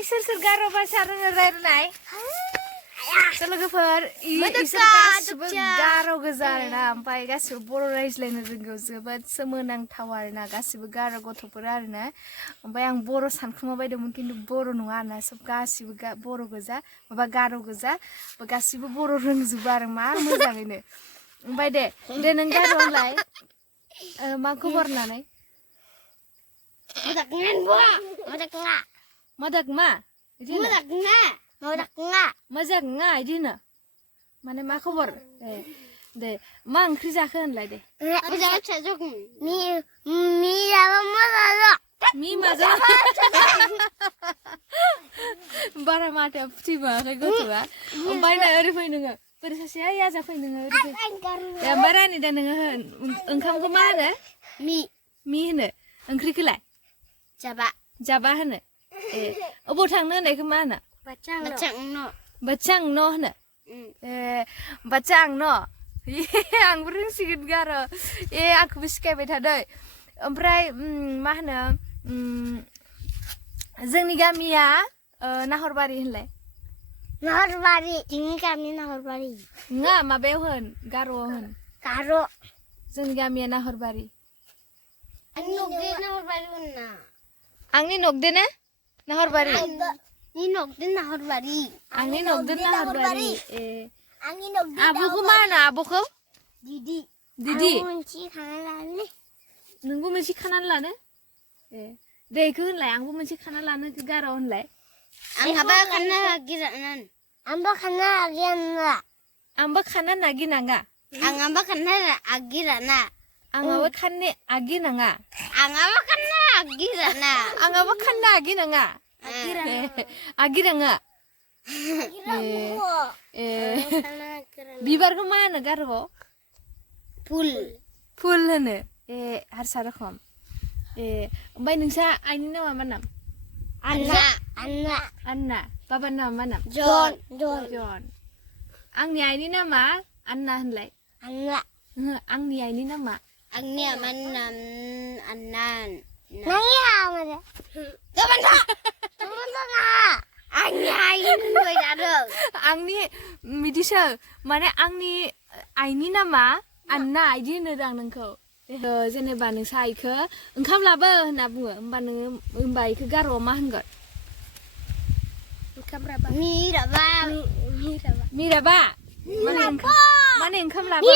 ओमफ्राय सोर गार' भाषा रोङो रायलायनाय लोगोफोर इसोर गासिबो गार' गोजा आरोना ओमफ्राय गासिबो बर' रायज्लायनो रोंगौ जोबोद सोमोनांथाव आरोना गासिबो गार' गथ'फोर आरोना ओमफ्राय आं बर' सानखोमा बायदोंमोन खिन्थु बर' नङा आरोना सब गासिबो बर' गोजा माबा गार' गोजा गासिबो बर' रोंजोबो आरो मा मोजाङैनो ओमफ्राय दे नों गार' होनलाय मा खबर होननानै मोजां मा मोजां नङा इदि होनो माने मा खबर दे मा ओंख्रि जाखो होनलाय दे बारा माथो फुथिबाखै गथ'आ ओमफ्राय ना ओरै फै नोङो बोरै सासेया याजा फै नोङो ओरै फै ओमफ्राय रानि दा नोङो ओंखामखौ मा होनो मि होनो ओंख्रिखौलाय जाबा होनो अबाव थांनो होननायखौ मा होनो बच्चां न' होनो बच्चां न' आंबो रोंसिगोन गार' आंखौबो सिखायबाय थादो ओमफ्राय मा होनो जोंनि गामिया नाहरबारि होनलाय जोंनि गामिया नाहरबारि नङा माबायाव होन गार'आव होन जोंनि गामिया नाहरबारि आंनि न'गदे ना नाहरबारि आंनि न'गदे नाहरबारि आब'खौ मा होनो आब'खौ दिदि नोंबो मोनसे खानानै लानो दे इखौ होनलाय आंबो मोनसे खाना लानो गार' होनलाय आंबो खाना नागिनाङा आंबो खाना आगिनाङा बिबारखौ मा होनो गार'आव फुल होनो हारसा रखम ओमफ्राय नोंसा आइनि नामा मा नाम आन्ना बाबानि नामा मा नाम जन आंनि आइनि नामा आन्ना होनलाय आंनि आइनि नामा आंनि बिदिसो माने आंनि आइनि नामा आन्ना इदि होनोदां नोंखौ जेनेबा नोंसा आइखौ ओंखाम लाबो होनना बुङो होमबा नोङो होमबा इखौ गार'आव मा होनगोन मिराबा माने ओंखाम लाबो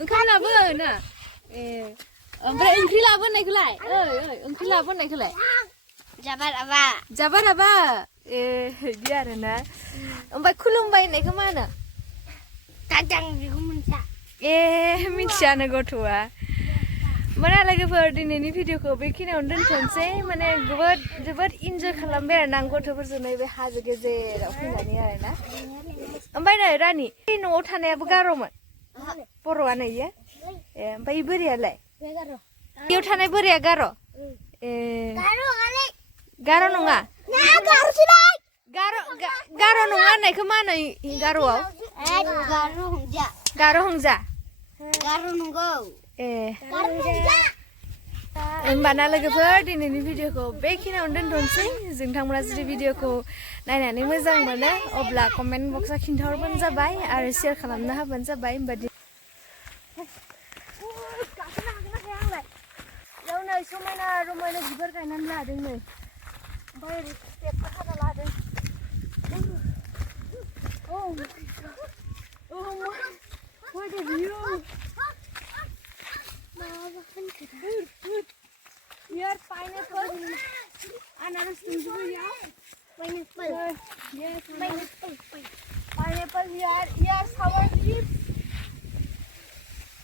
ओंखाम लाबो ना ओमफ्राय ओंख्रि लाबोनायखौलाय ओंख्रि लाबोनायखौलाय जाबाराबा बिदि आरोना ओमफ्राय खुलुमबाय होननायखौ मा होनो मिथियानो गथ'आ माने लोगोफोर दिनैनि भिडिअखौ बेखिनियावनो दोनथ'नोसै माने जोबोद इन्जय खालामबाय आरो ना आं गथ'फोरजों नैबे हाजो गेजेराव फैनानै आरोना ओमफ्राय नै रानि न'आव थानायाबो गार'मोन बर'आनो इयो ओमफ्राय बोरायालाय बेयाव थानाय बोराया गार' गार' नङा गार' नङा होननायखौ मा होनो गार'आव गार' हंजा होमबाना लोगोफोर दिनैनि भिडिअखौ बेखिनियावनो दोनथ'नोसै नोंथांमोना जुदि भिडिअखौ नायनानै मोजां मोनो अब्ला कमेन्ट बक्सआव खिन्थाहरबानो जाबाय आरो शेयार खालामना होबानो जाबाय होमबा नै समायना रमायना बिबार गायनानै लादों नै ओमफ्राय ओरै स्टेपबो हाना लादों what a view here pineapple ananas dulu ya pineapple yes pineapple here sour grapes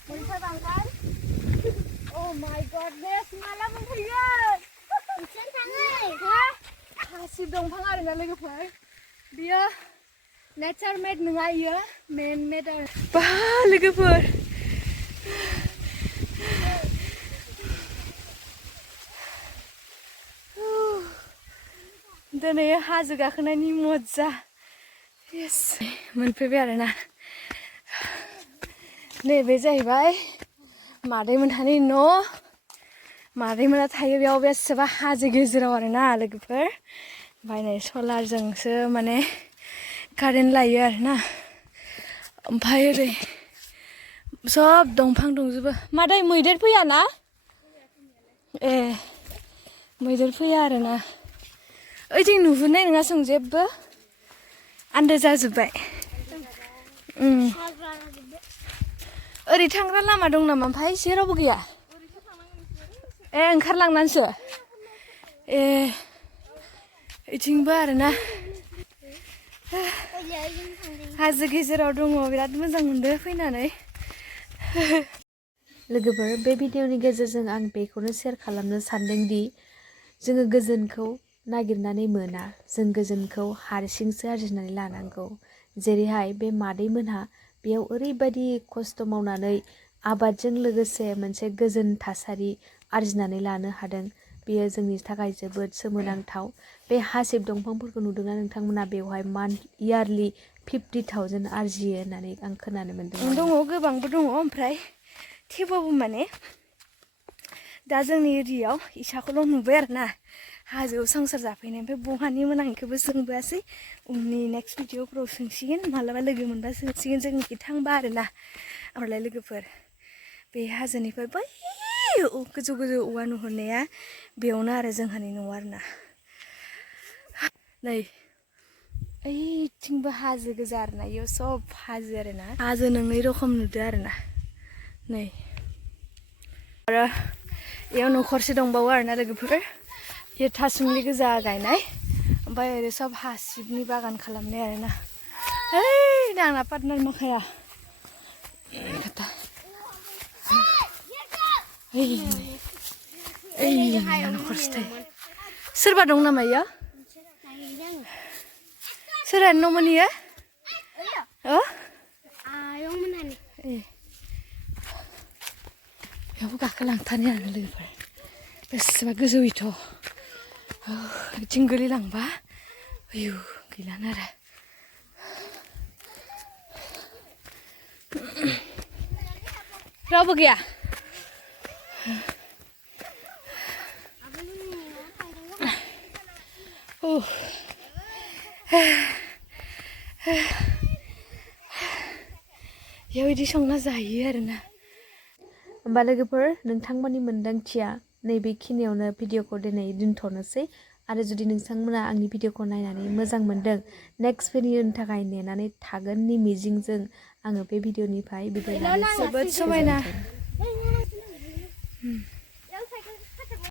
bisa bangkan oh my god guys malah menghayat hujan sangat kasih dongfang arena logoफोर बियो नेचार मेड नङा इयो मेन मेड आरो बा लोगोफोर दिनै हाजो गाखोनायनि मजा यस मोनफैबाय आरोना नैबे जाहैबाय मादैमोनहानि न' मादैमोना थायो बेयाव बेसेबा हाजो गेजेराव आरोना लोगोफोर ओमफ्राय नै सलारजोंसो माने कारेन्ट लायो आरोना ओमफ्राय ओरै सब दंफां दंजोबो मादै मैदेर फैया ना ए मैदेर फैया आरोना ओइथिं नुहुरनाय नङा जों जेबो आन्दाय जाजोब्बाय ओरै थांग्रा लामा दं नामा ओमफ्राय जेरावबो गैया ए ओंखारलांनानैसो ए इथिंबो आरोना हाजो गेजेराव दङ बिराद मोजां मोनदों फैनानै लोगोफोर बे भिडिअनि गेजेरजों आं बेखौनो शेयार खालामनो सानदों दि जोङो गोजोनखौ नागिरनानै मोना जों गोजोनखौ हारसिंसो आरजिनानै लानांगौ जेरैहाय बे मादैमोनहा बेयाव ओरैबायदि खस्थ' मावनानै आबादजों लोगोसे मोनसे गोजोन थासारि आरजिनानै लानो हादों बेयो जोंनि थाखाय जोबोद सोमोनांथाव बे हासिब दंफांफोरखौ नुदोंना नोंथांमोना बेवहाय इयारलि 50,000 आरजियो होननानै आं खोनानो मोन्दों दङ गोबांबो दङ ओमफ्राय थेवबाबो माने दा जोंनि एरियायाव इसाखौल' नुबाय आरोना हाजोआव संसार जाफैनाय ओमफ्राय बहानिमोन आं बेखौबो सोंबोआसै उननि नेक्स्ट भिडिअफोराव सोंसिगोन मालाबा लोगो मोनबा सोंसिगोन जोंनिखि थांबा आरोना ओमफ्राय लोगोफोर बे हाजोनिफ्राय बै गोजौ गोजौ औवा नुहुरनाया बेयावनो आरो जोंहानि न' आरोना नै ओइथिंबो हाजो गोजा आरोना इयाव सब हाजो आरोना हाजो नङै रखम नुदो आरोना नै आरो इयाव न'खरसे दंबावो आरोना लोगोफोर इयो थासुमलि गोजा गायनाय ओमफ्राय ओरै सब हासिबनि बागान खालामनाय आरोना ओइ आंना पार्टनार माखाया न'खरसे थायो सोरबा दं नामा इयाव सोरहानि न'मोन इयो बेयावबो गाखोलांथारनो आरो लोगोफोर बेसेबा गोजौयैथ' बिथिं गोलैलांबा आयु गैलानो आरो रावबो गैया बेयाव बिदि संना जायो आरोना होमबा लोगोफोर नोंथांमोननि मोन्दांथिया नैबेखिनियावनो भिडिअखौ दिनै दोनथ'नोसै आरो जुदि नोंथांमोना आंनि भिडिअखौ नायनानै मोजां मोनदों नेक्स्ट भिडिअनि थाखाय नेनानै थागोननि मिजिंजों आङो बे भिडिअनिफ्राय बिदाय लानोसै जोबोद समायना